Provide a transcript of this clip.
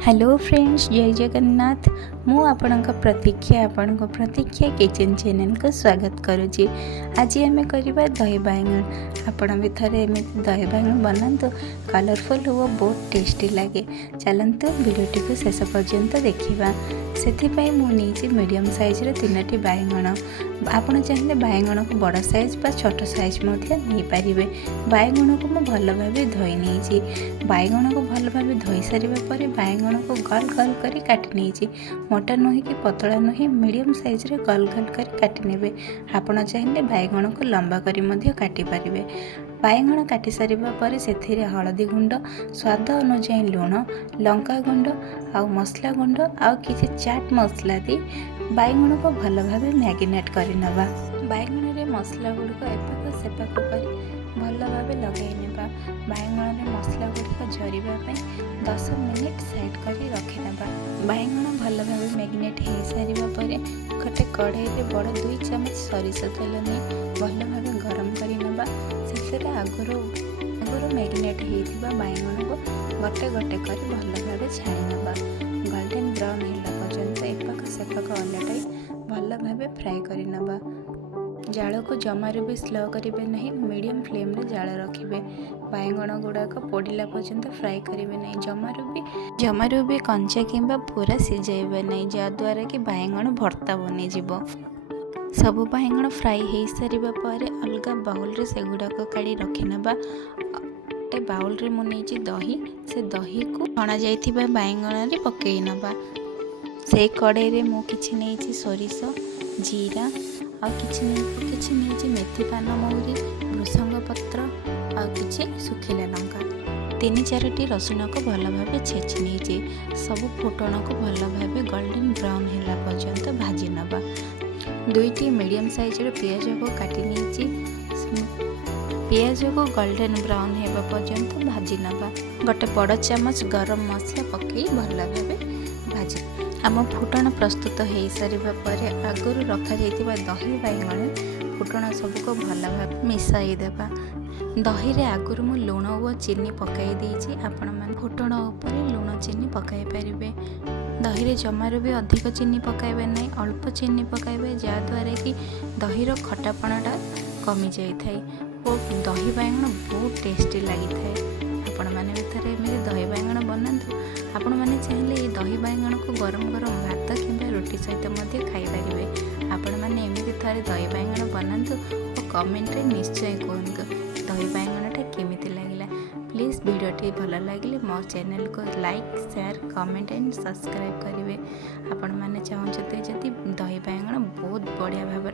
Hello friends, जय जगन्नाथ। मु आपणक प्रतीक्षा kitchen channel को स्वागत करुच्ची। आज आम करवा दही बैंगन। आपण भी थे एमती दही बैंगन बनातु, कलरफुल हो बहुत टेस्टी लगे। चलतु वीडियोटी को शेष पर्यंत देखा। से मीडियम साइज तीन बैंगन, आपड़ चाहिए बैंगन को बड़ साइज बा छोट साइज नहीं पारे। बैंगन को मुझे भल भाव धोई नहीं। बैंगन को भल भाव धोई सारे बैंगन को गल गल कर काटी नहीं। मोटा नुहे कि पतला नुहे, मीडियम साइज रे गल गल कर काटी ने। आपड़ चाहिए बैंगन को लंबा कर काटी पारे। बैंगन काटी सारिबा परे से हलदी गुंड, स्वाद अनुसार लुण, लंका गुंड आ मसला गुंड आ किसी चाट मसला दी बैंगन को भल भाव मैगिनेट कर नवा। बैंगन रे मसला गुड़िक एपाक सेपाक कर भल भाव लगे नेबा। बैंगन रे मसला गुड़िक झरवाई 10 मिनिट साइड कर रखी नेबा। बैंगन भल भाव मैगिनेट हो सारिबा परे गोटे कढ़ाई रे बड़ 2 चमच सरिष तेल नहीं भल भाव गरम कर नेबा। शेष आगुरी मैगिनेट होता बैंगन को गोटे गोटे कर भल भाव छाणी नेबा। गोल्डन ब्राउन होला पर्यंत एपाक सेपाक अलटाई भल भाव फ्राए कर नेबा। जाल को जमारू भी स्लो करेंगे नहीं, मीडियम फ्लेम रे जाल रखिए। बैंगन गुड़ाक पोड़ला पर्यंत फ्राए करेंगे नहीं, जमारू भी कंचा किंबा पूरा सिझाइबे नहीं, जद्वारा कि बैंगन भर्ता बनी जीवो। सबु बैंगन फ्राए हो सारिबा परे अलगा बाउल रे से गुड़ाक काढ़ी रखी नेबा। गोटे बाउल रे मु नेछि दही, से दही को छणा जाइथिबा बैंगन रे पकेई नेबा। से कड़ाई रे मु किछि नेछि सोरिष, जीरा आ किछि मेथी पान महुरी, भृषंग पत्र आ किछि सुखिला लंका, 3-4टी रसुण को भल भाव छेची नहीं। सब फुटण को भल भाव गोल्डन ब्राउन होला पर्यंत भाजी नवा। 2टी मीडियम साइज पियाज को काटी नहीं, पियाज को गोल्डन ब्राउन होगा पर्यंत भाजी नवा। गोटे बड़ चामच गरम मसला पकई भल भाव भाजी। आम फुटण प्रस्तुत हो सारिबा परे आगुरी रखा जाइतिबा दही बैंगन फुटण सबको भल भाव मिसाई देबा। दही रे आगुरी मु लुण और चीनी पकाई देइछि। आपण माने फुटण उपरे लुण चीनी पकाई पारिबे। दही रे जमारू भी अधिक चीनी पकाइबे नहीं, अल्प चीनी पकाइबे जद्वारा कि दहीर खटापणटा कमी जाए और दही बैंगन बहुत टेस्टी लगी था। आपण मैंने भी थे एमती दही बैंगन बनातु। आपण मैंने चाहिए ये दही बैंगन को गरम गरम भात कि रोटी सहित खाईपारे। आपण मैंने एमती थे दही बैंगन बनातु और कमेंट रे निश्चय कहतु दही बैंगनटा केमिति लागला। प्लीज़ वीडियोटी भल लगे मो चैनल को like, share, comment and subscribe करेंगे। आपण मैंने चाहते जदि दही बैंगन बहुत बढ़िया भाव